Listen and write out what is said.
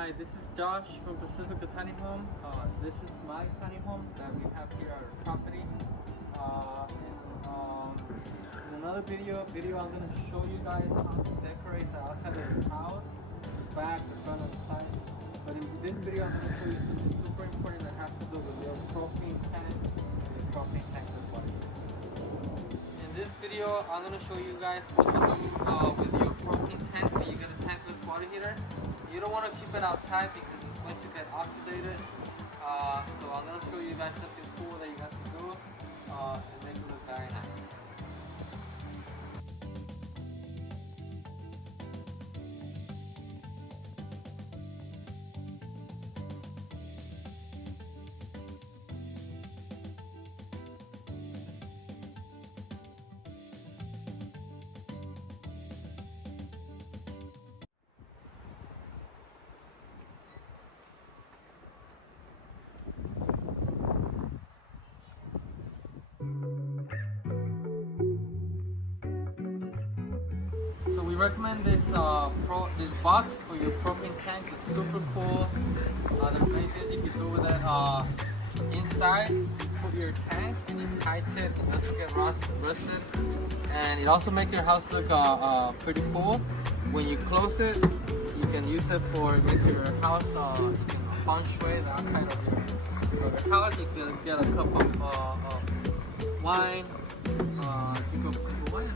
Hi, this is Josh from Pacifica Tiny Home. This is my tiny home that we have here at our property. In another video, I'm going to show you guys how to decorate the outside of your house, the back, the front, and the side. But in this video, I'm going to show you something super important that has to do with your propane tank and your propane tankless water. In this video, I'm going to show you guys what to do with your propane tank when you get a tankless water heater. You don't want to keep it outside because it's going to get oxidated. So I'm going to show you guys something cool that you guys can do and make it look very nice. So we recommend this this box for your propane tank. It's super cool. There's many things you can do with it. Inside, you put your tank and it tights it. It doesn't get rusted. And it also makes your house look pretty cool. When you close it, you can use it for making your house. You can feng shui the outside of your house. You can get a cup of wine. You can cook wine